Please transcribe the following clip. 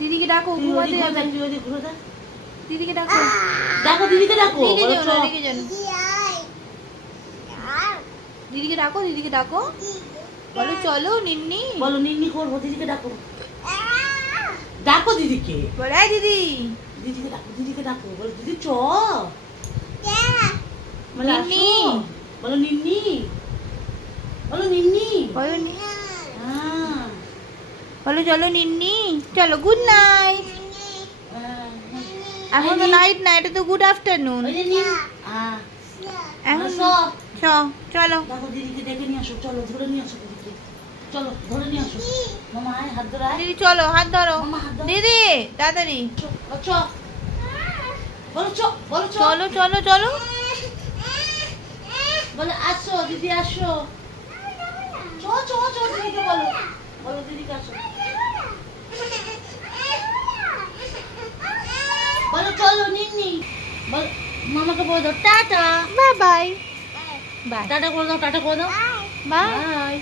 দিদিকে ডাকো, ঘুমাতে যাবে। দিদিকে ডাকো, ডাকো দিদিকে ডাকো। দিদিকে ডাকো, দিদিকে ডাকো, বলো চলো নিন্নি, বলো নিন্নি করবো, দিদিকে ডাকো, ডাকো দিদিকে, বলাই দিদি, দিদিকে ডাকো, দিদিকে ডাকো, বলো দিদি চ, বলো নিন্নি, বলো নিন্নি, বলো নিন্নি, বলো চলো নিন্নি, চলো গুড নাইট। এখন তো নাইট না, এটা তো গুড আফটারনুন। এখন চলো দিদিকে ডেকে নিয়ে আসো, চলো ধরে নিয়ে আসো দিদিকে, চলো ধরে নিয়ে আসো। মামা আয়, হাত ধরে আয়। দিদি চলো, হাত ধরো দিদি, তাড়াতাড়ি বলো চ, বলো চ, চলো চলো চলো, বলো আসো দিদি আসো, চ চ চ, দিদিকে বলো, বলো দিদিকে আসো, বলো চলো নিন্নি, বলো মামাকে বলে দাও tata, bye bye, bye tata করে দাও, টাটা করে দাও, বাই। বাই।